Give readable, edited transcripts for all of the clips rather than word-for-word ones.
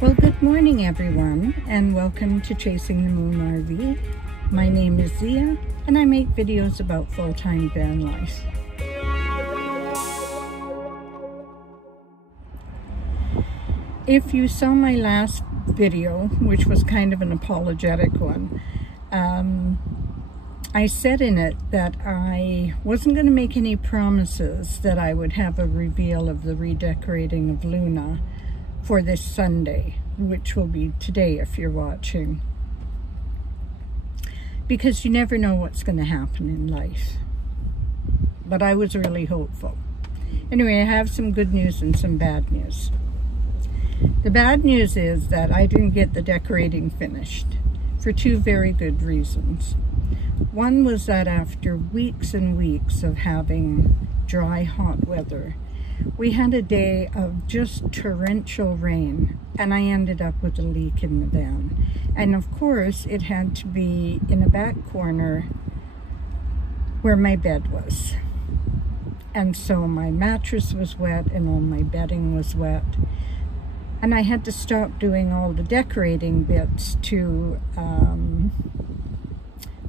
Well, good morning everyone, and welcome to Chasing the Moon RV. My name is Zia, and I make videos about full-time van life. If you saw my last video, which was kind of an apologetic one, I said in it that I wasn't going to make any promises that I would have a reveal of the redecorating of Luna for this Sunday, which will be today if you're watching, because you never know what's going to happen in life. But I was really hopeful. Anyway, I have some good news and some bad news. The bad news is that I didn't get the decorating finished for two very good reasons. One was that after weeks and weeks of having dry, hot weather, we had a day of just torrential rain, and I ended up with a leak in the van. And of course, it had to be in a back corner where my bed was. And so my mattress was wet and all my bedding was wet. And I had to stop doing all the decorating bits to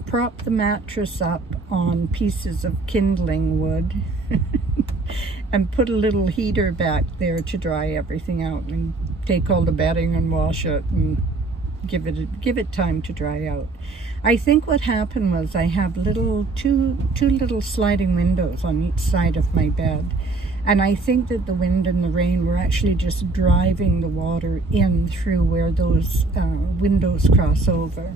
prop the mattress up on pieces of kindling wood and put a little heater back there to dry everything out and take all the bedding and wash it and give it time to dry out. I think what happened was I have two little sliding windows on each side of my bed, and I think that the wind and the rain were actually just driving the water in through where those windows cross over.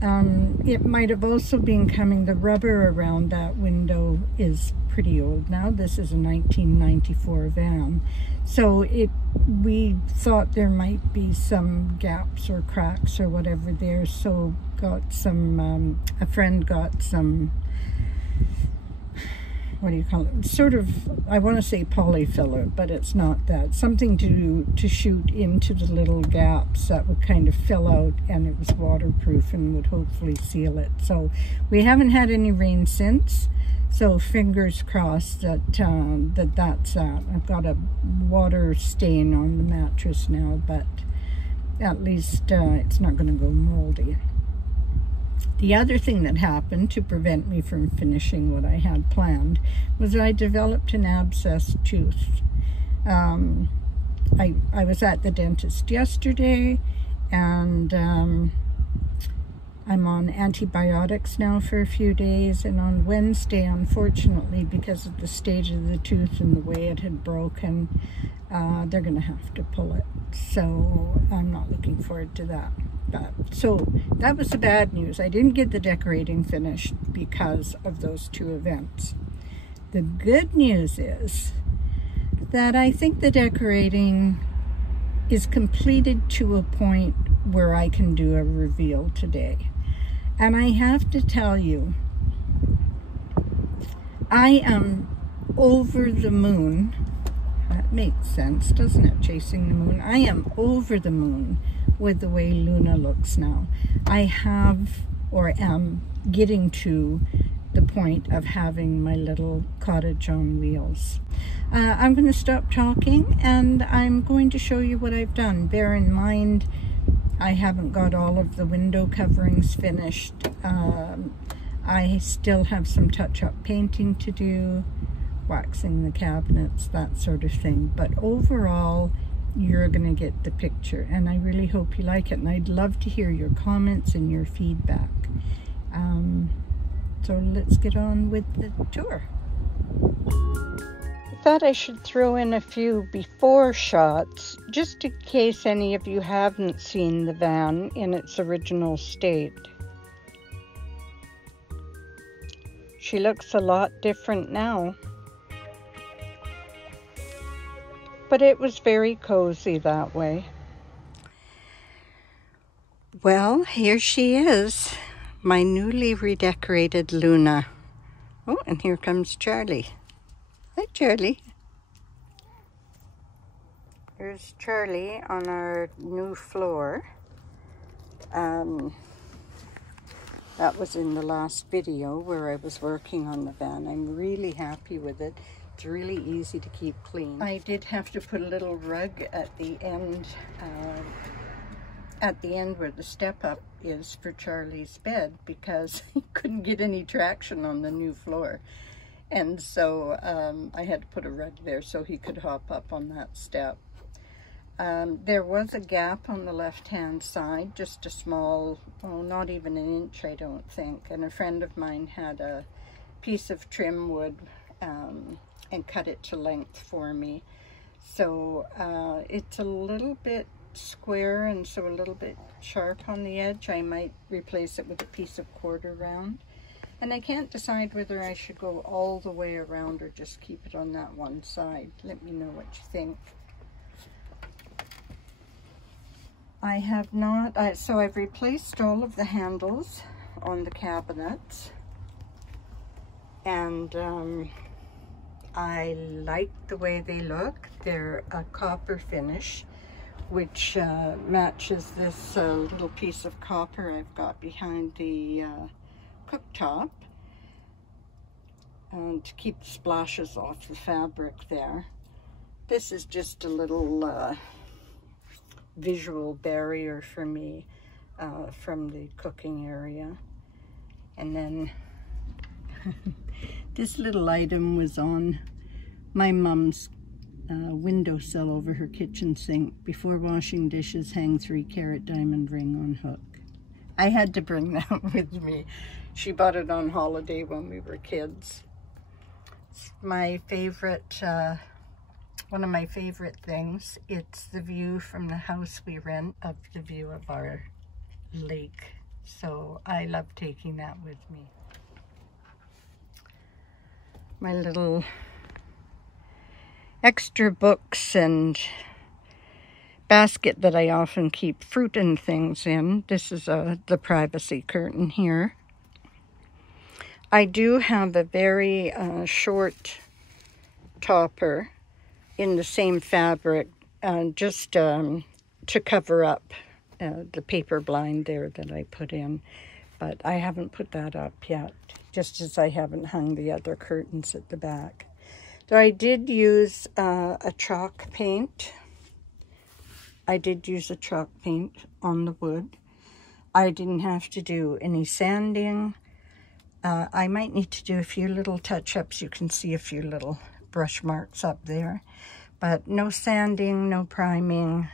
It might have also been coming, the rubber around that window is pretty old now. This is a 1994 van. So we thought there might be some gaps or cracks or whatever there. So got some, a friend got some, what do you call it? Sort of, I want to say polyfiller, but it's not that. Something to shoot into the little gaps that would kind of fill out, and it was waterproof and would hopefully seal it. So we haven't had any rain since, so fingers crossed that that's that. I've got a water stain on the mattress now, but at least it's not going to go moldy. The other thing that happened to prevent me from finishing what I had planned was that I developed an abscessed tooth. I was at the dentist yesterday, and I'm on antibiotics now for a few days, and on Wednesday, unfortunately, because of the stage of the tooth and the way it had broken, they're going to have to pull it. So I'm not looking forward to that. So that was the bad news. I didn't get the decorating finished because of those two events. The good news is that I think the decorating is completed to a point where I can do a reveal today. And I have to tell you, I am over the moon. That makes sense, doesn't it? Chasing the moon. I am over the moon with the way Luna looks now. I have, or am getting to the point of having my little cottage on wheels. I'm going to stop talking, and I'm going to show you what I've done. Bear in mind, I haven't got all of the window coverings finished. I still have some touch-up painting to do, waxing the cabinets, that sort of thing. But overall, you're going to get the picture, and I really hope you like it, and I'd love to hear your comments and your feedback. So let's get on with the tour. I thought I should throw in a few before shots, just in case any of you haven't seen the van in its original state. She looks a lot different now, but it was very cozy that way. Well, here she is, my newly redecorated Luna. Oh, and here comes Charlie. Hi, Charlie. Here's Charlie on our new floor. That was in the last video where I was working on the van. I'm really happy with it. It's really easy to keep clean. I did have to put a little rug at the end where the step up is for Charlie's bed, because he couldn't get any traction on the new floor. And so I had to put a rug there so he could hop up on that step. There was a gap on the left-hand side, just a small, oh, not even an inch, I don't think. And a friend of mine had a piece of trim wood and cut it to length for me. So it's a little bit square and so a little bit sharp on the edge. I might replace it with a piece of quarter round. And I can't decide whether I should go all the way around or just keep it on that one side. Let me know what you think. I have not, so I've replaced all of the handles on the cabinets, and I like the way they look. They're a copper finish, which matches this little piece of copper I've got behind the cooktop, to keep the splashes off the fabric there. This is just a little visual barrier for me from the cooking area. And then this little item was on my mom's windowsill over her kitchen sink. Before washing dishes, hang 3-carat diamond ring on hook. I had to bring that with me. She bought it on holiday when we were kids. It's my favorite, one of my favorite things. It's the view from the house we rent of the view of our lake. So I love taking that with me. My little extra books and basket that I often keep fruit and things in. This is the privacy curtain here. I do have a very short topper in the same fabric, just to cover up the paper blind there that I put in. But I haven't put that up yet, just as I haven't hung the other curtains at the back. So I did use a chalk paint. I did use a chalk paint on the wood. I didn't have to do any sanding. I might need to do a few little touch-ups. You can see a few little brush marks up there. But no sanding, no priming,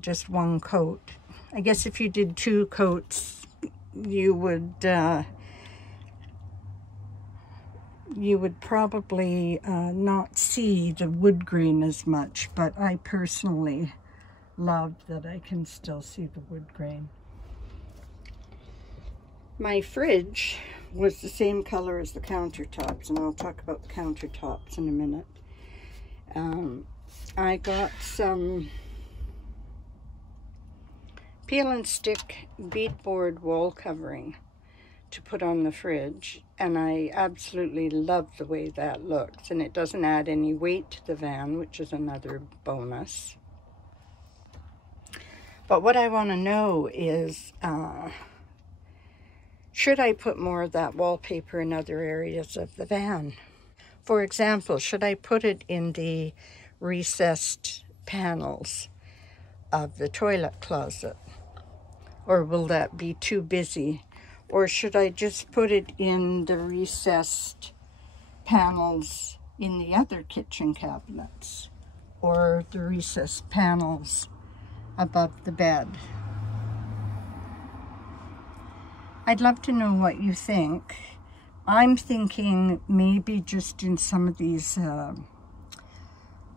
just one coat. I guess if you did 2 coats, you would probably not see the wood grain as much, but I personally love that I can still see the wood grain. My fridge was the same color as the countertops, and I'll talk about the countertops in a minute. I got some peel and stick beadboard wall covering to put on the fridge, and I absolutely love the way that looks, and it doesn't add any weight to the van, which is another bonus. But what I want to know is, should I put more of that wallpaper in other areas of the van? For example, should I put it in the recessed panels of the toilet closet? Or will that be too busy? Or should I just put it in the recessed panels in the other kitchen cabinets? Or the recessed panels above the bed? I'd love to know what you think. I'm thinking maybe just in some of these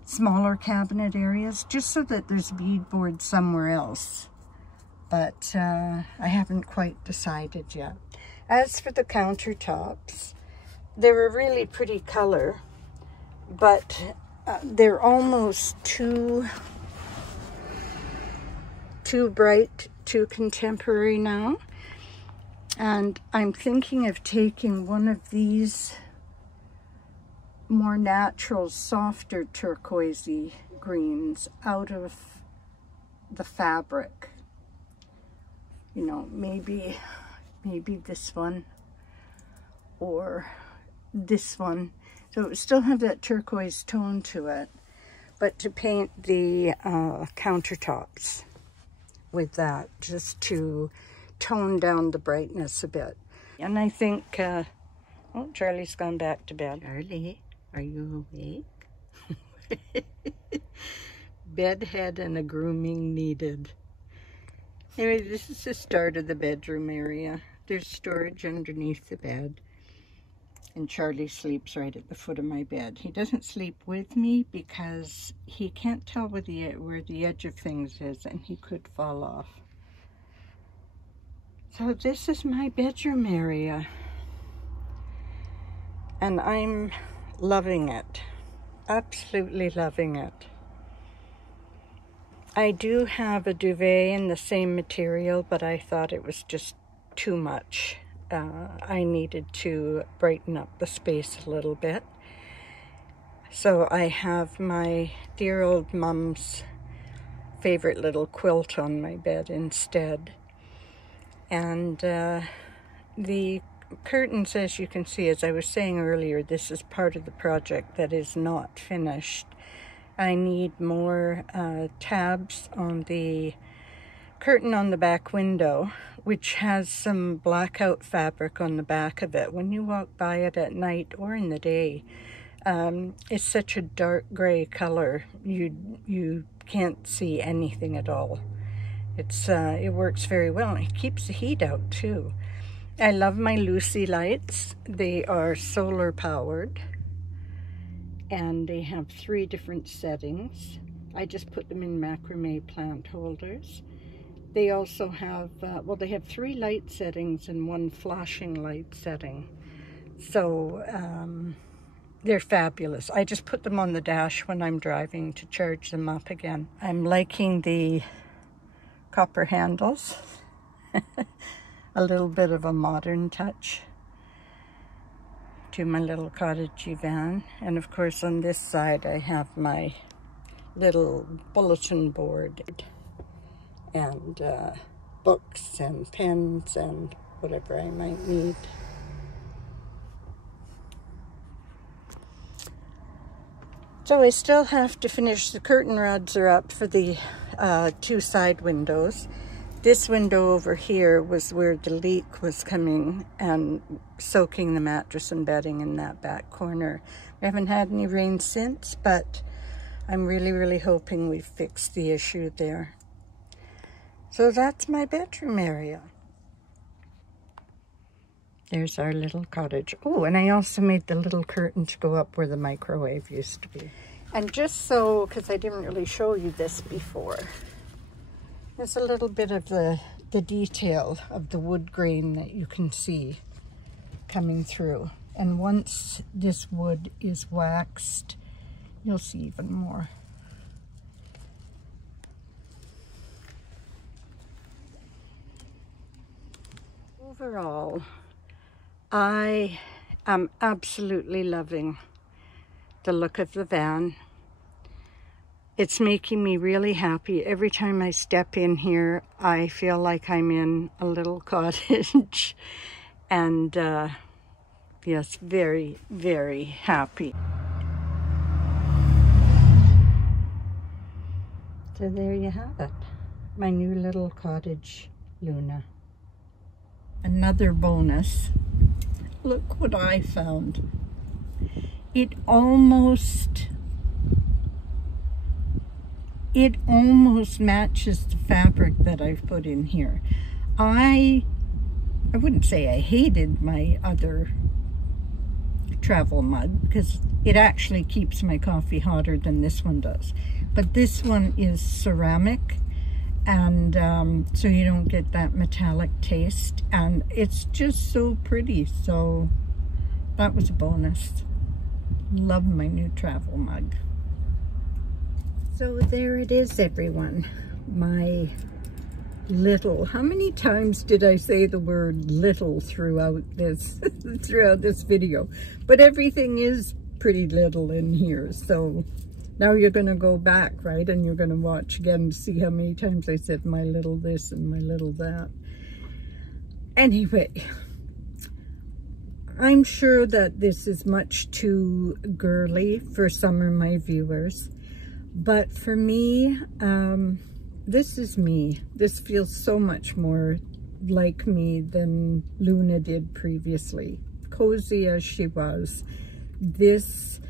smaller cabinet areas, just so that there's beadboard somewhere else. But I haven't quite decided yet. As for the countertops, they're a really pretty color, but they're almost too bright, too contemporary now. And I'm thinking of taking one of these more natural, softer turquoisey greens out of the fabric. You know, maybe this one or this one. So it would still have that turquoise tone to it, but to paint the countertops with that, just to tone down the brightness a bit. And I think, oh, Charlie's gone back to bed. Charlie, are you awake? Bedhead and a grooming needed. Anyway, this is the start of the bedroom area. There's storage underneath the bed. And Charlie sleeps right at the foot of my bed. He doesn't sleep with me because he can't tell where the edge of things is, and he could fall off. So this is my bedroom area. And I'm loving it. Absolutely loving it. I do have a duvet in the same material, but I thought it was just too much. I needed to brighten up the space a little bit. So I have my dear old mum's favorite little quilt on my bed instead. And the curtains, as you can see, as I was saying earlier, this is part of the project that is not finished. I need more tabs on the curtain on the back window, which has some blackout fabric on the back of it. When you walk by it at night or in the day, it's such a dark gray color, you can't see anything at all. It works very well. It keeps the heat out too. I love my Lucy lights. They are solar powered, and they have 3 different settings. I just put them in macrame plant holders. They also have, well, they have 3 light settings and 1 flashing light setting. So they're fabulous. I just put them on the dash when I'm driving to charge them up again. I'm liking the copper handles. A little bit of a modern touch to my little cottagey van. And of course on this side I have my little bulletin board and books and pens and whatever I might need. So I still have to finish, the curtain rods are up for the 2 side windows. This window over here was where the leak was coming and soaking the mattress and bedding in that back corner. We haven't had any rain since, but I'm really, really hoping we've fixed the issue there. So that's my bedroom area. There's our little cottage. Oh, and I also made the little curtain to go up where the microwave used to be. And just so, because I didn't really show you this before, there's a little bit of the detail of the wood grain that you can see coming through. And once this wood is waxed, you'll see even more. Overall, I am absolutely loving the look of the van. It's making me really happy. Every time I step in here, I feel like I'm in a little cottage. And yes, very, very happy. So there you have it. My new little cottage, Luna. Another bonus. Look what I found. It almost matches the fabric that I've put in here. I wouldn't say I hated my other travel mug, because it actually keeps my coffee hotter than this one does. But this one is ceramic, and so you don't get that metallic taste, and it's just so pretty. So that was a bonus. Love my new travel mug. So there it is, everyone. My little, how many times did I say the word little throughout this video? But everything is pretty little in here. So now you're going to go back, right? And you're going to watch again to see how many times I said my little this and my little that. Anyway, I'm sure that this is much too girly for some of my viewers, but for me, this is me. This feels so much more like me than Luna did previously. Cozy as she was, this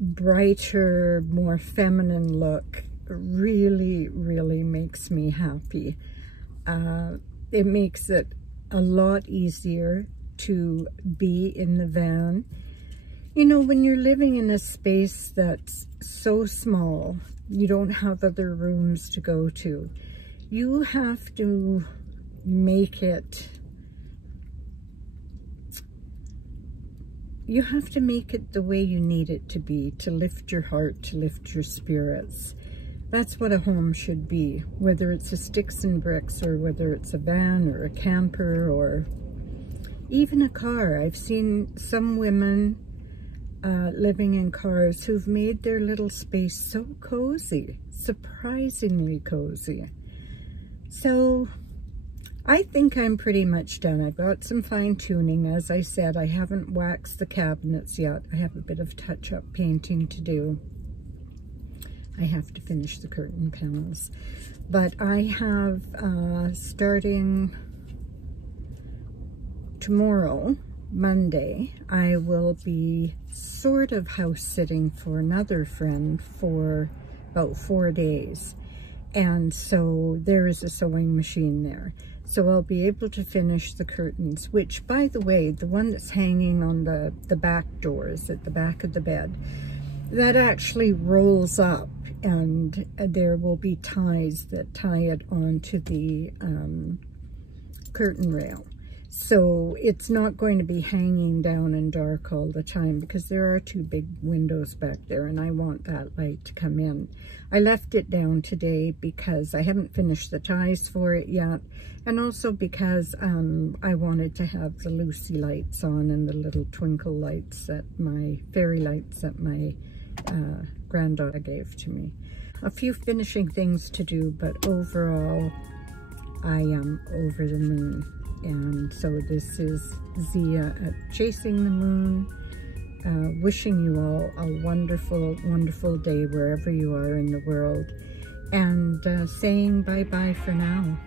brighter, more feminine look really, really makes me happy. It makes it a lot easier to be in the van. You know, when you're living in a space that's so small, you don't have other rooms to go to, you have to make it, the way you need it to be, to lift your heart, to lift your spirits. That's what a home should be, whether it's a sticks and bricks, or whether it's a van or a camper, or even a car. I've seen some women living in cars who've made their little space so cozy, surprisingly cozy. So I think I'm pretty much done. I've got some fine tuning. As I said, I haven't waxed the cabinets yet. I have a bit of touch-up painting to do. I have to finish the curtain panels. But I have, starting tomorrow, Monday, I will be sort of house sitting for another friend for about 4 days. And so there is a sewing machine there. So I'll be able to finish the curtains, which, by the way, the one that's hanging on the back doors at the back of the bed, that actually rolls up, and there will be ties that tie it onto the curtain rail. So it's not going to be hanging down and dark all the time, because there are 2 big windows back there and I want that light to come in. I left it down today because I haven't finished the ties for it yet, and also because I wanted to have the Lucy lights on and the little twinkle lights, fairy lights that my granddaughter gave to me. A few finishing things to do, but overall I am over the moon. And so this is Zia at Chasing the Moon, wishing you all a wonderful, wonderful day wherever you are in the world, and saying bye-bye for now.